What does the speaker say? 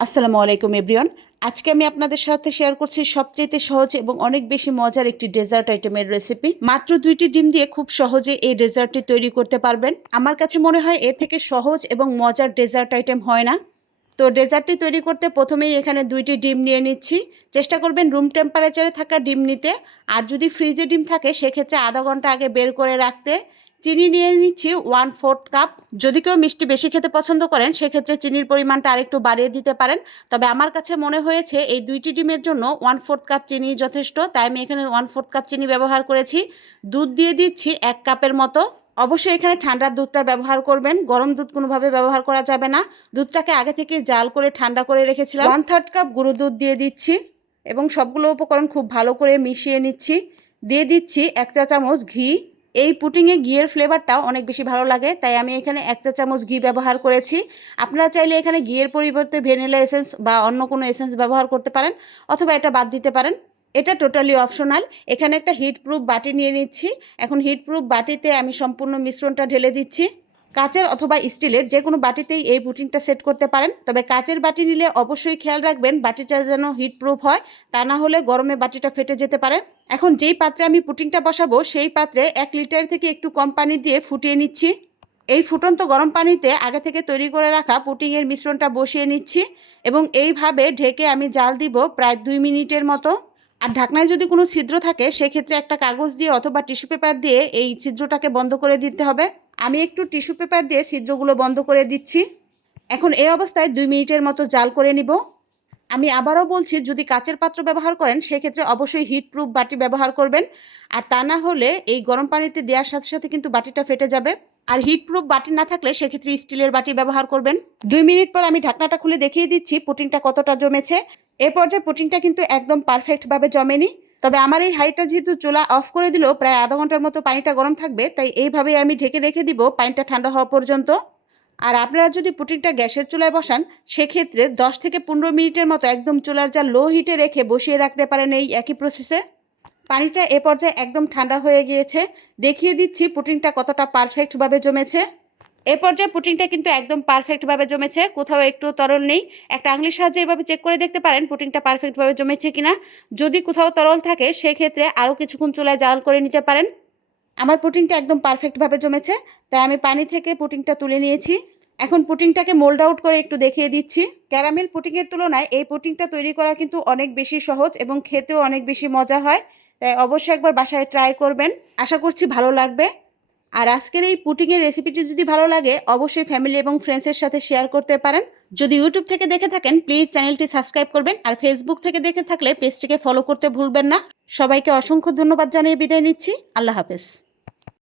আসসালামু আলাইকুম এভরিওয়ান। আজকে আমি আপনাদের সাথে শেয়ার করছি সবচেয়ে সহজ এবং অনেক বেশি মজার একটি ডেজার্ট আইটেমের রেসিপি। মাত্র 2টি ডিম দিয়ে খুব সহজে এই ডেজার্টটি তৈরি করতে পারবেন। আমার কাছে মনে হয় এর থেকে সহজ এবং মজার ডেজার্ট আইটেম হয় না। তো ডেজার্টটি তৈরি করতে প্রথমেই এখানে 2টি ডিম নিয়ে নিচ্ছি। চেষ্টা করবেন রুম টেম্পারেচারে থাকা ডিম নিতে, আর যদি ফ্রিজে ডিম থাকে সেক্ষেত্রে আধা ঘন্টা আগে বের করে রাখতে। চিনি নিয়ে নিচ্ছি 1/4 কাপ। যদি কেউ মিষ্টি বেশি খেতে পছন্দ করেন সেক্ষেত্রে চিনির পরিমাণটা আরেকটু বাড়িয়ে দিতে পারেন, তবে আমার কাছে মনে হয়েছে এই 2টি ডিমের জন্য 1/4 কাপ চিনি যথেষ্ট, তাই আমি এখানে 1/4 কাপ চিনি ব্যবহার করেছি। দুধ দিয়ে দিচ্ছি 1 কাপের মতো। অবশ্যই এখানে ঠান্ডা দুধটা ব্যবহার করবেন, গরম দুধ কোনোভাবে ব্যবহার করা যাবে না। দুধটাকে আগে থেকে জাল করে ঠান্ডা করে রেখেছিলাম। 1/3 কাপ গুঁড়ো দুধ দিয়ে দিচ্ছি এবং সবগুলো উপকরণ খুব ভালো করে মিশিয়ে নিচ্ছি। দিয়ে দিচ্ছি 1 চা চামচ ঘি। এই পুডিংয়ে ঘিয়ের ফ্লেভারটাও অনেক বেশি ভালো লাগে, তাই আমি এখানে 1 চা চামচ ঘি ব্যবহার করেছি। আপনারা চাইলে এখানে ঘিয়ের পরিবর্তে ভ্যানিলা এসেন্স বা অন্য কোনো এসেন্স ব্যবহার করতে পারেন, অথবা এটা বাদ দিতে পারেন। এটা টোটালি অপশনাল। এখানে একটা হিট প্রুফ বাটি নিয়ে নিচ্ছি। এখন হিট প্রুফ বাটিতে আমি সম্পূর্ণ মিশ্রণটা ঢেলে দিচ্ছি। কাচের অথবা স্টিলের যে কোনো বাটিতেই এই পুডিংটা সেট করতে পারেন, তবে কাচের বাটি নিলে অবশ্যই খেয়াল রাখবেন বাটিটা যেন হিট প্রুফ হয়, তা না হলে গরমে বাটিটা ফেটে যেতে পারে। এখন যেই পাত্রে আমি পুডিংটা বসাবো সেই পাত্রে 1 লিটার থেকে একটু কম পানি দিয়ে ফুটিয়ে নিচ্ছি। এই ফুটন্ত গরম পানিতে আগে থেকে তৈরি করে রাখা পুডিংয়ের মিশ্রণটা বসিয়ে নিচ্ছি এবং এইভাবে ঢেকে আমি জাল দিব প্রায় 2 মিনিটের মতো। আর ঢাকনায় যদি কোনো ছিদ্র থাকে সেক্ষেত্রে একটা কাগজ দিয়ে অথবা টিস্যু পেপার দিয়ে এই ছিদ্রটাকে বন্ধ করে দিতে হবে। আমি একটু টিস্যু পেপার দিয়ে ছিদ্রগুলো বন্ধ করে দিচ্ছি। এখন এই অবস্থায় 2 মিনিটের মতো জাল করে নিব। আমি আবারও বলছি, যদি কাচের পাত্র ব্যবহার করেন সেক্ষেত্রে অবশ্যই হিট প্রুফ বাটি ব্যবহার করবেন, আর তা না হলে এই গরম পানিতে দেওয়ার সাথে সাথে কিন্তু বাটিটা ফেটে যাবে। আর হিট প্রুফ বাটি না থাকলে সেক্ষেত্রে স্টিলের বাটি ব্যবহার করবেন। 2 মিনিট পর আমি ঢাকনাটা খুলে দেখিয়ে দিচ্ছি পুডিংটা কতটা জমেছে। এ পর্যায়ে পুডিংটা কিন্তু একদম পারফেক্টভাবে জমেনি, তবে আমার এই হাঁড়িটা যেহেতু চুলা অফ করে দিলেও প্রায় আধা ঘন্টার মতো পানিটা গরম থাকবে, তাই এইভাবেই আমি ঢেকে রেখে দিব পানিটা ঠান্ডা হওয়া পর্যন্ত। আর আপনারা যদি পুডিংটা গ্যাসের চুলায় বসান সেক্ষেত্রে 10 থেকে 15 মিনিটের মতো একদম চুলার জাল লো হিটে রেখে বসিয়ে রাখতে পারেন এই একই প্রসেসে। পানিটা এ পর্যায়ে একদম ঠান্ডা হয়ে গিয়েছে। দেখিয়ে দিচ্ছি পুডিংটা কতটা পারফেক্টভাবে জমেছে। এ পর্যায়ে পুডিংটা কিন্তু একদম পারফেক্টভাবে জমেছে, কোথাও একটু তরল নেই। একটা আঙুলের সাহায্যে এভাবে চেক করে দেখতে পারেন পুডিংটা পারফেক্টভাবে জমেছে কিনা। যদি কোথাও তরল থাকে সেক্ষেত্রে আরও কিছুক্ষণ চুলায় জাল করে নিতে পারেন। আমার পুডিংটা একদম পারফেক্টভাবে জমেছে, তাই আমি পানি থেকে পুডিংটা তুলে নিয়েছি। এখন পুডিংটাকে মোল্ড আউট করে একটু দেখিয়ে দিচ্ছি। ক্যারামেল পুডিংয়ের তুলনায় এই পুডিংটা তৈরি করা কিন্তু অনেক বেশি সহজ এবং খেতেও অনেক বেশি মজা হয়, তাই অবশ্যই একবার বাসায় ট্রাই করবেন। আশা করছি ভালো লাগবে। আর আজকের এই পুডিংয়ের রেসিপিটি যদি ভালো লাগে অবশ্যই ফ্যামিলি এবং ফ্রেন্ডসের সাথে শেয়ার করতে পারেন। যদি ইউটিউব থেকে দেখে থাকেন প্লিজ চ্যানেলটি সাবস্ক্রাইব করবেন, আর ফেসবুক থেকে দেখে থাকলে পেজটিকে ফলো করতে ভুলবেন না। সবাইকে অসংখ্য ধন্যবাদ জানিয়ে বিদায় নিচ্ছি। আল্লাহ হাফেজ।